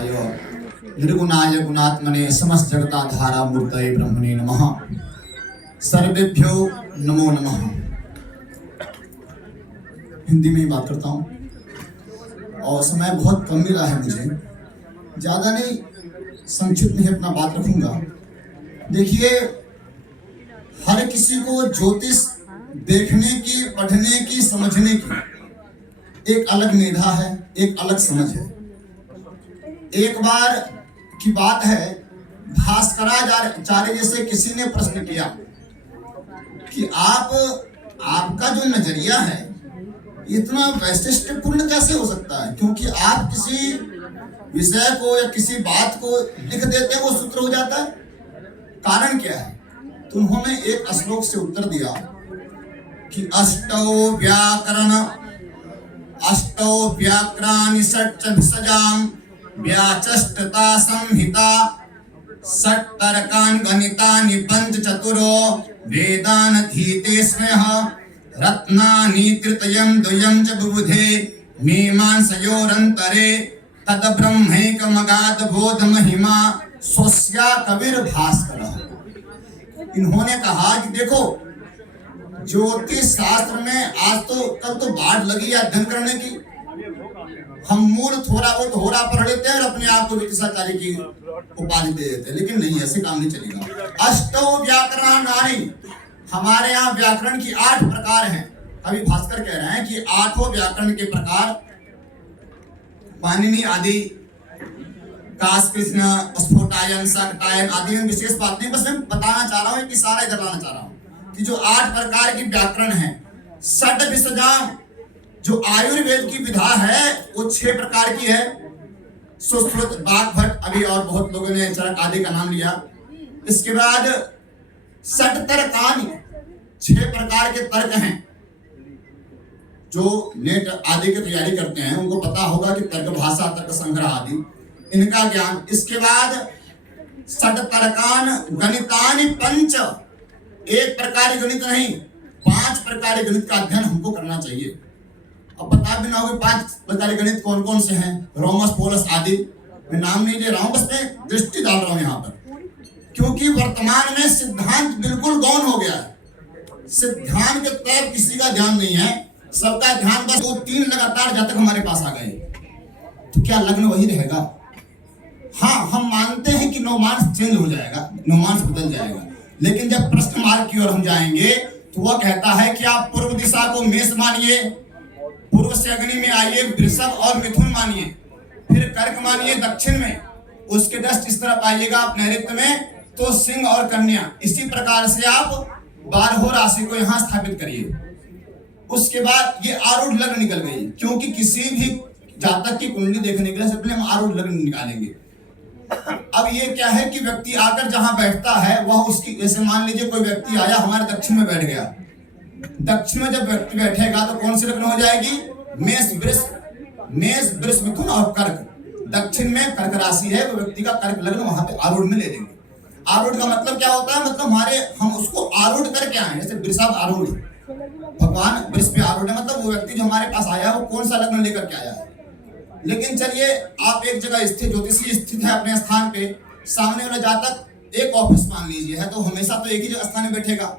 नाशाय निर्गुणाय गुणात्मने समस्त जगताधारा मूर्तये ब्रह्मणे नमः। सर्वेभ्यो नमो नमः। हिंदी में ही बात करता हूँ और समय बहुत कम मिला है मुझे, ज़्यादा नहीं, संक्षिप्त में अपना बात रखूंगा। देखिए, हर किसी को ज्योतिष देखने की, पढ़ने की, समझने की एक अलग मेधा है, एक अलग समझ है। एक बार की बात है, भास्कराचार्य जैसे किसी ने प्रश्न किया कि आपका जो नजरिया है इतना वैशिष्टपूर्ण कैसे हो सकता है, क्योंकि आप किसी विषय को या किसी बात को लिख देते हैं वो सूत्र हो जाता है, कारण क्या है? तो उन्होंने एक श्लोक से उत्तर दिया कि अष्टौ व्याकरणानि षट् भिषजाम् व्याचष्टता संहिता षट् तर्कान् गणितानि पंच चतुरो वेदानधीते स्मयः रत्नानि तृतीयं द्वयं च बुबुधे मीमांसयोरन्तरे तद ब्रह्मैकमगाध बोध महिमा स्वस्या कविर भास्कर। इन्होंने कहा कि देखो, ज्योतिष शास्त्र में आज तो कल तो बाढ़ लगी अध्ययन करने की, हम मूल थोड़ा बहुत होरा पढ़ लेते हैं और अपने आप को ज्योतिषाचार्य की उपाधि दे देते हैं, लेकिन नहीं, ऐसे काम नहीं चलेगा। अष्टौ व्याकरणानि, हमारे यहाँ व्याकरण की 8 प्रकार हैं। अभी भास्कर कह रहे हैं कि 8 व्याकरण के प्रकार, पाणिनि आदि, काश कृष्ण, स्फोटायन, शाकटायन आदि में विशेष बात नहीं, बस मैं बताना चाह रहा हूँ कि सारा इधर लाना चाह रहा हूँ कि जो 8 प्रकार की व्याकरण है। षट् भिषजाम्, जो आयुर्वेद की विधा है वो 6 प्रकार की है। सुश्रुत, बागभट, अभी और बहुत लोगों ने चरक आदि का नाम लिया। इसके बाद षट् तर्कानि, 6 प्रकार के तर्क हैं। जो नेट आदि की तैयारी करते हैं उनको पता होगा कि तर्क भाषा, तर्क संग्रह आदि, इनका ज्ञान। इसके बाद षट् तर्कान् गणितानि पंच, 1 प्रकार गणित नहीं, 5 प्रकार गणित का अध्ययन हमको करना चाहिए। अब बता भी ना होगा 5 प्रकार गणित कौन कौन से हैं, रोमस, पोलस आदि। मैं नाम नहीं ले रहा हूँ, बस मैं दृष्टि डाल रहा हूँ यहाँ पर, क्योंकि वर्तमान में सिद्धांत बिल्कुल गौण हो गया है। सिद्धांत के तरफ किसी का ध्यान नहीं है, सबका ध्यान बस 2-3 लगातार जब तक हमारे पास आ गए तो क्या लग्न वही रहेगा? हाँ, हम मानते हैं कि नौमांस चेंज हो जाएगा, नौमांस बदल जाएगा, लेकिन जब प्रश्न मार्ग की ओर हम जाएंगे तो वह कहता है कि आप पूर्व दिशा को मेष मानिए, पूर्व से अग्नि में आइए वृषभ और मिथुन मानिए, फिर कर्क मानिए दक्षिण में, उसके जस्ट इस तरफ आइएगा आप नैऋत्य में तो सिंह और कन्या। इसी प्रकार से आप 12 राशि को यहाँ स्थापित करिए। उसके बाद ये आरूढ़ लग्न निकल गई, क्योंकि किसी भी जातक की कुंडली देखने के लिए सबसे पहले हम आरूढ़ लग्न निकालेंगे। अब ये क्या है कि व्यक्ति आकर जहां बैठता है वह उसकी, जैसे मान लीजिए कोई व्यक्ति आया हमारे दक्षिण में बैठ गया, दक्षिण में जब व्यक्ति बैठेगा तो कौन सी लग्न हो जाएगी? मेष, वृष, मिथुन और कर्क। दक्षिण में कर्क राशि है, वो व्यक्ति का कर्क लग्न वहां पे आरूढ़ में ले लेंगे। आरूढ़ का मतलब क्या होता है? मतलब हम उसको आरूढ़ करके आए, जैसे वृषभ आरूढ़, भगवान वृष पे आरूढ़ है, मतलब वो व्यक्ति जो हमारे पास आया वो कौन सा लग्न लेकर के आया है। लेकिन चलिए, आप एक जगह स्थित, ज्योतिषी स्थित है अपने स्थान पे, सामने वाला जातक एक ऑफिस मान लीजिए है, तो हमेशा तो एक ही स्थान में बैठेगा।